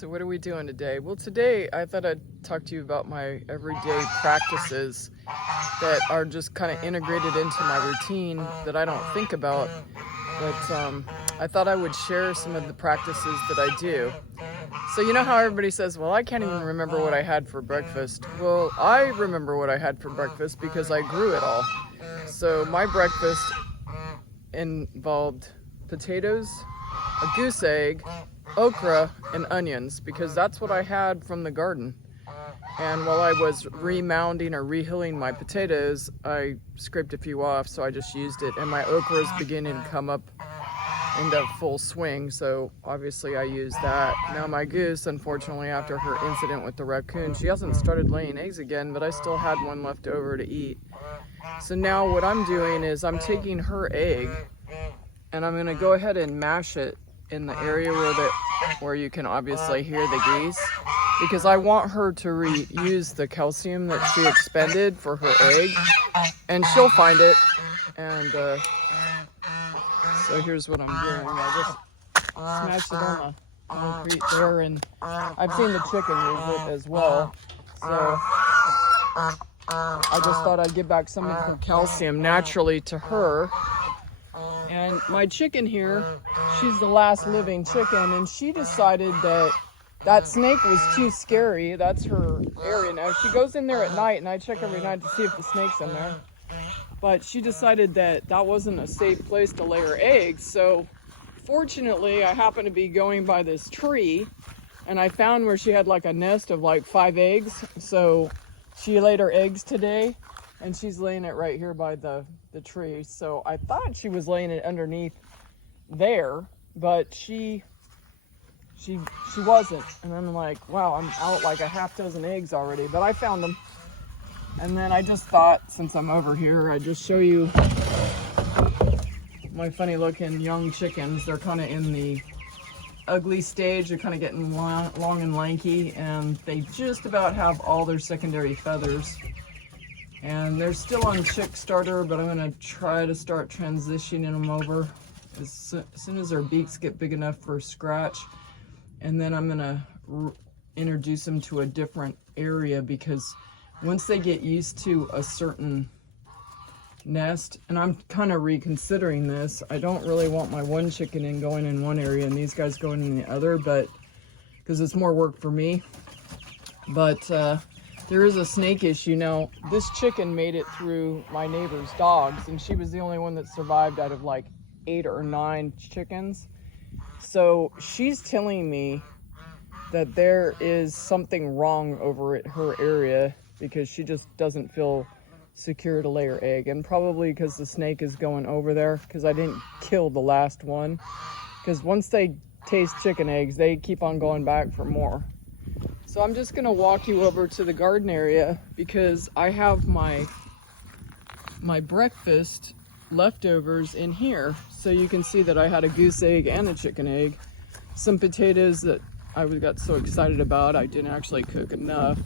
So what are we doing today? Well, today I thought I'd talk to you about my everyday practices that are just kind of integrated into my routine that I don't think about. But I thought I would share some of the practices that I do. So you know how everybody says, well, I can't even remember what I had for breakfast. Well, I remember what I had for breakfast because I grew it all. So my breakfast involved potatoes, a goose egg, okra, and onions, because that's what I had from the garden. And while I was remounding or rehilling my potatoes, I scraped a few off, so I just used it. And my okra is beginning to come up into full swing, so obviously I used that. Now my goose, unfortunately, after her incident with the raccoon, she hasn't started laying eggs again, but I still had one left over to eat. So now what I'm doing is I'm taking her egg and I'm gonna go ahead and mash it in the area where you can obviously hear the geese, because I want her to reuse the calcium that she expended for her egg, and she'll find it. And so here's what I'm doing. I just smashed it on the concrete there, and I've seen the chicken use it as well. So I just thought I'd give back some of her calcium naturally to her. And my chicken here, she's the last living chicken, and she decided that snake was too scary. That's her area now. She goes in there at night, and I check every night to see if the snake's in there. But she decided that wasn't a safe place to lay her eggs. So fortunately, I happened to be going by this tree, and I found where she had like a nest of like 5 eggs. So she laid her eggs today, and she's laying it right here by the tree. So I thought she was laying it underneath there, but she wasn't. And I'm like, wow, I'm out like a half dozen eggs already, but I found them. And then I just thought, since I'm over here, I'd just show you my funny looking young chickens. They're kind of in the ugly stage. They're kind of getting long and lanky, and they just about have all their secondary feathers. And they're still on chick starter, but I'm gonna try to start transitioning them over as soon as their beaks get big enough for scratch. And then I'm gonna introduce them to a different area, because once they get used to a certain nest, and I'm kind of reconsidering this, I don't really want my one chicken going in one area and these guys going in the other, but because it's more work for me. But there is a snake issue. Now, this chicken made it through my neighbor's dogs, and she was the only one that survived out of like 8 or 9 chickens. So she's telling me that there is something wrong over at her area, because she just doesn't feel secure to lay her egg. And probably because the snake is going over there, because I didn't kill the last one. Because once they taste chicken eggs, they keep on going back for more. So I'm just gonna walk you over to the garden area, because I have my breakfast leftovers in here. So you can see that I had a goose egg and a chicken egg, some potatoes that I got so excited about I didn't actually cook enough.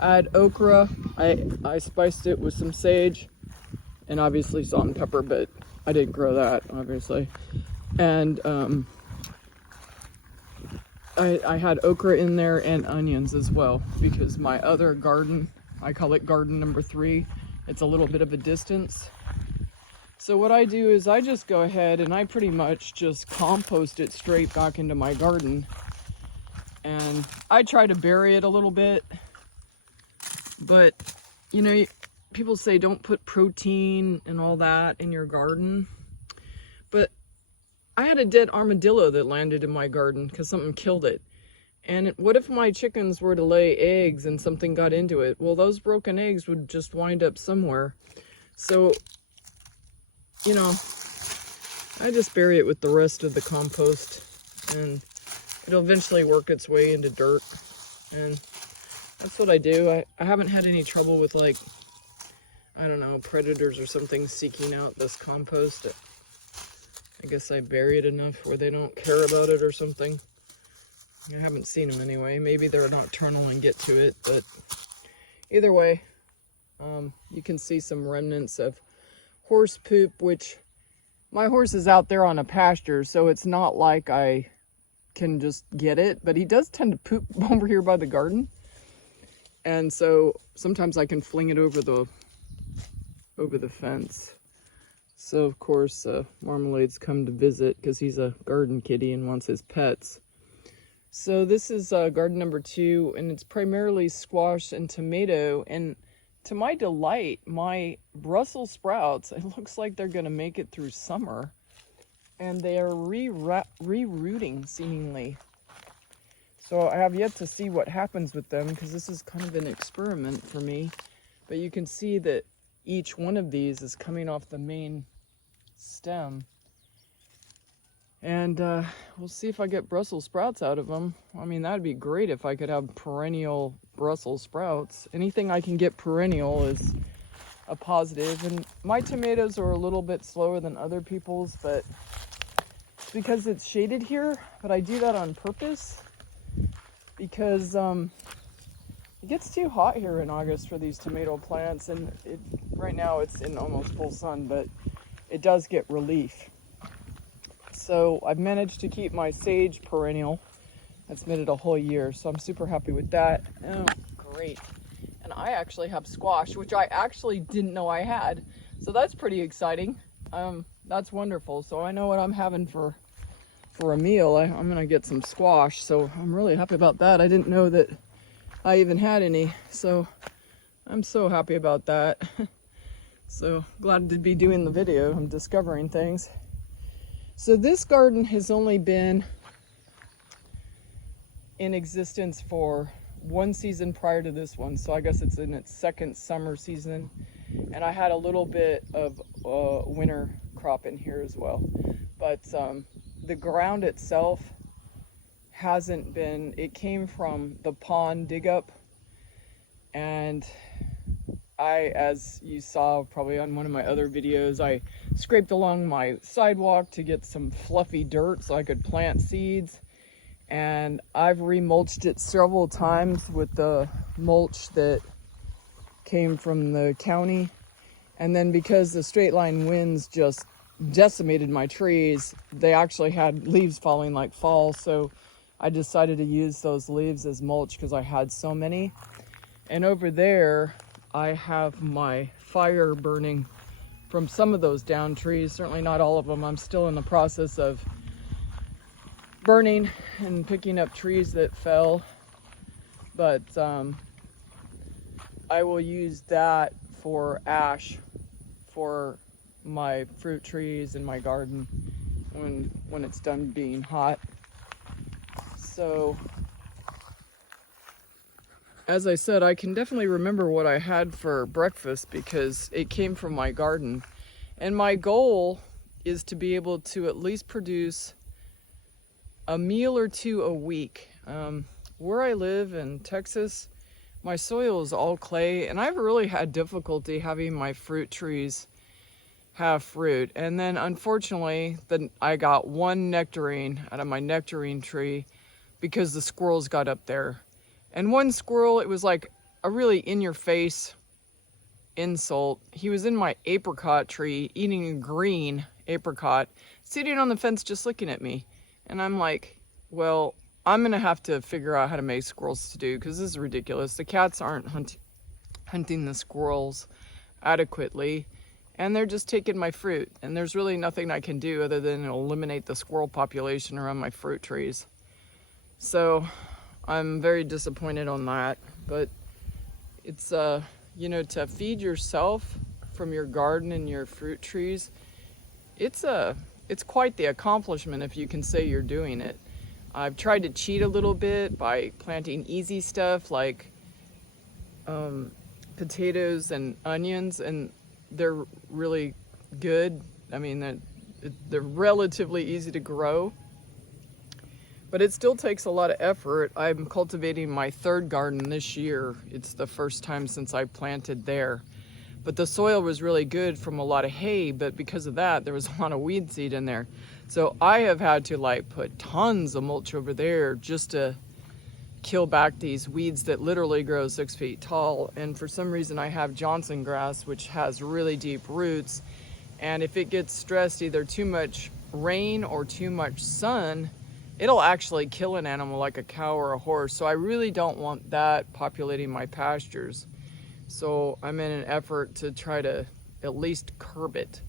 I had okra. I spiced it with some sage and obviously salt and pepper, but I didn't grow that, obviously. And I had okra in there and onions as well, because my other garden, I call it garden number 3, it's a little bit of a distance. So what I do is I just go ahead and I pretty much just compost it straight back into my garden. And I try to bury it a little bit, but you know, people say don't put protein and all that in your garden. But I had a dead armadillo that landed in my garden because something killed it. And what if my chickens were to lay eggs and something got into it? Well, those broken eggs would just wind up somewhere. So, you know, I just bury it with the rest of the compost, and it'll eventually work its way into dirt. And that's what I do. I haven't had any trouble with, like, I don't know, predators or something seeking out this compost. I guess I bury it enough where they don't care about it or something. I haven't seen them anyway. Maybe they're nocturnal and get to it, but either way, you can see some remnants of horse poop, which my horse is out there on a pasture, so it's not like I can just get it, but he does tend to poop over here by the garden. And so sometimes I can fling it over the fence. So of course Marmalade's come to visit because he's a garden kitty and wants his pets. So this is garden number 2, and it's primarily squash and tomato. And to my delight, my Brussels sprouts, it looks like they're going to make it through summer. And they are re-rooting seemingly. So I have yet to see what happens with them because this is kind of an experiment for me. But you can see that each one of these is coming off the main stem. And we'll see if I get Brussels sprouts out of them. I mean, that'd be great if I could have perennial Brussels sprouts. Anything I can get perennial is a positive. And my tomatoes are a little bit slower than other people's, but it's because it's shaded here. But I do that on purpose because it gets too hot here in August for these tomato plants. And right now it's in almost full sun, but it does get relief. So I've managed to keep my sage perennial. That's made it a whole year, so I'm super happy with that. Oh, great. And I actually have squash, which I actually didn't know I had. So that's pretty exciting. That's wonderful. So I know what I'm having for a meal. I'm gonna get some squash, so I'm really happy about that. I didn't know that I even had any, so I'm so happy about that. So glad to be doing the video. I'm discovering things. So this garden has only been in existence for one season prior to this one. So I guess it's in its second summer season. And I had a little bit of winter crop in here as well. But the ground itself hasn't been, it came from the pond dig up. And as you saw probably on one of my other videos, I scraped along my sidewalk to get some fluffy dirt so I could plant seeds. And I've remulched it several times with the mulch that came from the county. And then because the straight line winds just decimated my trees, they actually had leaves falling like fall. So I decided to use those leaves as mulch because I had so many. And over there, I have my fire burning from some of those down trees, certainly not all of them. I'm still in the process of burning and picking up trees that fell, but I will use that for ash for my fruit trees in my garden when it's done being hot. So as I said, I can definitely remember what I had for breakfast because it came from my garden. And my goal is to be able to at least produce a meal or two a week. Where I live in Texas, my soil is all clay, and I've really had difficulty having my fruit trees have fruit. And then unfortunately, I got one nectarine out of my nectarine tree because the squirrels got up there. And one squirrel, it was like a really in-your-face insult. He was in my apricot tree, eating a green apricot, sitting on the fence just looking at me. And I'm like, well, I'm going to have to figure out how to make squirrels to do, because this is ridiculous. The cats aren't hunting the squirrels adequately, and they're just taking my fruit. And there's really nothing I can do other than eliminate the squirrel population around my fruit trees. So I'm very disappointed on that, but it's, you know, to feed yourself from your garden and your fruit trees, it's quite the accomplishment if you can say you're doing it. I've tried to cheat a little bit by planting easy stuff like potatoes and onions, and they're really good. I mean, they're relatively easy to grow. But it still takes a lot of effort. I'm cultivating my third garden this year. It's the first time since I planted there. But the soil was really good from a lot of hay, but because of that, there was a lot of weed seed in there. So I have had to like put tons of mulch over there just to kill back these weeds that literally grow 6 feet tall. And for some reason I have Johnson grass, which has really deep roots. And if it gets stressed, either too much rain or too much sun, it'll actually kill an animal like a cow or a horse. So I really don't want that populating my pastures. So I'm in an effort to try to at least curb it.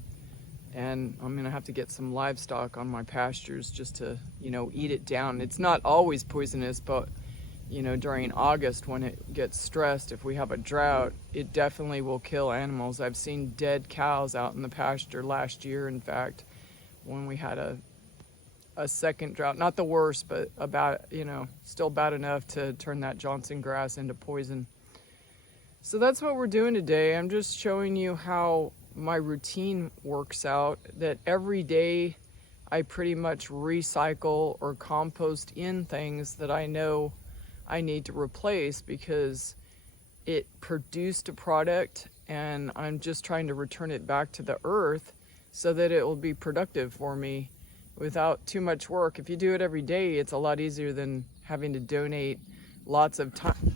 And I'm gonna have to get some livestock on my pastures just to, you know, eat it down. It's not always poisonous, but you know, during August when it gets stressed, if we have a drought, it definitely will kill animals. I've seen dead cows out in the pasture last year, in fact, when we had a second drought. Not the worst, but about, you know, still bad enough to turn that Johnson grass into poison. So that's what we're doing today. I'm just showing you how my routine works out, that every day I pretty much recycle or compost in things that I know I need to replace because it produced a product and I'm just trying to return it back to the earth so that it will be productive for me without too much work. If you do it every day, it's a lot easier than having to donate lots of time